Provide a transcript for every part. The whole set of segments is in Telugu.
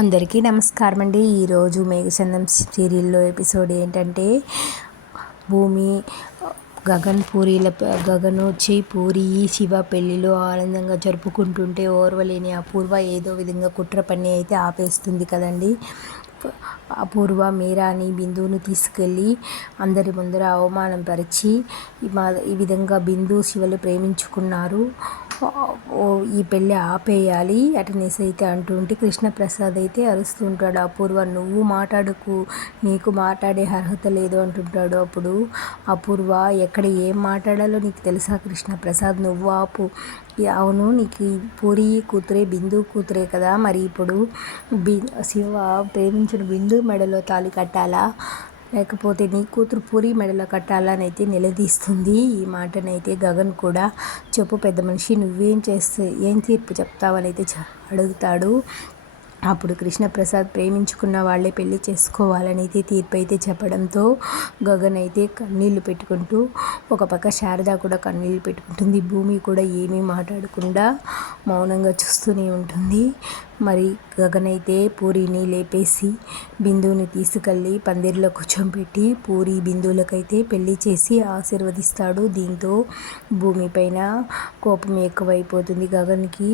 అందరికీ నమస్కారం అండి. ఈరోజు మేఘచందం సీరియల్లో ఎపిసోడ్ ఏంటంటే భూమి గగన్ వచ్చి పూరి శివ పెళ్ళిలో ఆనందంగా జరుపుకుంటుంటే ఓర్వలేని అపూర్వ ఏదో విధంగా కుట్ర పని అయితే ఆపేస్తుంది కదండి. అపూర్వ మీరాని బిందువును తీసుకెళ్ళి అందరి ముందర అవమానం పరిచి ఈ విధంగా బిందు శివలు ప్రేమించుకున్నారు, ఈ పెళ్ళి ఆపేయాలి అటనేసి అయితే అంటుంటే కృష్ణప్రసాద్ అయితే అరుస్తుంటాడు. అపూర్వ నువ్వు మాట్లాడుకు, నీకు మాట్లాడే అర్హత లేదు అంటుంటాడు. అప్పుడు అపూర్వ ఎక్కడ ఏం మాట్లాడాలో నీకు తెలుసా కృష్ణప్రసాద్, నువ్వు ఆపు. అవును, నీకు పూరి కూతురే బిందు కూతురే కదా, మరి ఇప్పుడు శివ ప్రేమించిన బిందు మెడలో తాళి కట్టాలా లేకపోతే నీ కూతురు పూరి మెడలో కట్టాలని అయితే నిలదీస్తుంది. ఈ మాటనైతే గగన్ కూడా చెప్పు పెద్ద మనిషి, ఏం తీర్పు చెప్తావని అయితే అడుగుతాడు. అప్పుడు కృష్ణప్రసాద్ ప్రేమించుకున్న వాళ్ళే పెళ్లి చేసుకోవాలని అయితే తీర్పు అయితే చెప్పడంతో గగన్ అయితే కన్నీళ్లు పెట్టుకుంటూ, ఒక పక్క శారద కూడా కన్నీళ్లు పెట్టుకుంటుంది. భూమి కూడా ఏమీ మాట్లాడకుండా మౌనంగా చూస్తూనే ఉంటుంది. మరి గగన్ అయితే పూరిని లేపేసి బిందువుని తీసుకెళ్ళి పందిరిలో కూర్చోబెట్టి పూరి బిందువులకైతే పెళ్లి చేసి ఆశీర్వదిస్తాడు. దీంతో భూమి పైన కోపం ఎక్కువైపోతుంది గగన్కి.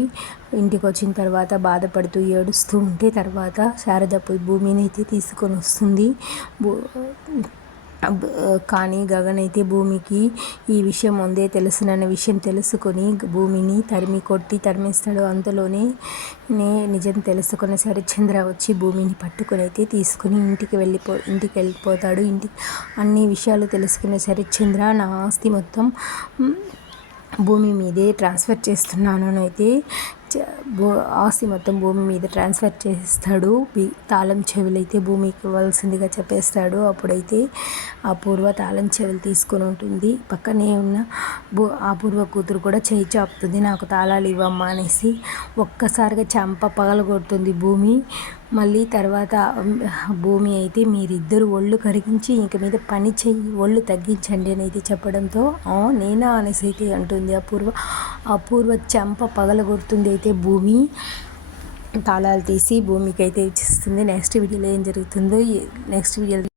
ఇంటికి వచ్చిన తర్వాత బాధపడుతూ ఏడుస్తూ ఉంటే తర్వాత శారద పోయి భూమిని అయితే తీసుకొని వస్తుంది. కానీ గగన్ అయితే భూమికి ఈ విషయం ముందే తెలుసునన్న విషయం తెలుసుకొని భూమిని తరిమేస్తాడు. అంతలోనే నిజం తెలుసుకున్న శరత్చంద్ర వచ్చి భూమిని పట్టుకొని అయితే తీసుకుని ఇంటికి వెళ్ళిపోతాడు. అన్ని విషయాలు తెలుసుకున్న శరత్చంద్ర నా ఆస్తి మొత్తం భూమి మీదే ట్రాన్స్ఫర్ చేస్తున్నాను అని అయితే ఆస్తి మొత్తం భూమి మీద ట్రాన్స్ఫర్ చేస్తాడు. తాళం చెవులు అయితే భూమికి ఇవ్వాల్సిందిగా చెప్పేస్తాడు. అప్పుడైతే అపూర్వ తాళం చెవులు తీసుకొని ఉంటుంది. పక్కనే ఉన్న అపూర్వ కూతురు కూడా చేయి చాపుతుంది, నాకు తాళాలు ఇవ్వమ్మా అనేసి. ఒక్కసారిగా చంప పగలగొడుతుంది భూమి. మళ్ళీ తర్వాత భూమి అయితే మీరిద్దరు ఒళ్ళు కరిగించి ఇంక మీద పని చెయ్యి, ఒళ్ళు తగ్గించండి అని అయితే చెప్పడంతో నేనా అనేసి అయితే అంటుంది అపూర్వ చంప పగలగొడుతుంది. అయితే భూమి తాళాలు తీసి భూమికి అయితే ఇచ్చిస్తుంది. నెక్స్ట్ వీడియోలో ఏం జరుగుతుందో నెక్స్ట్ వీడియో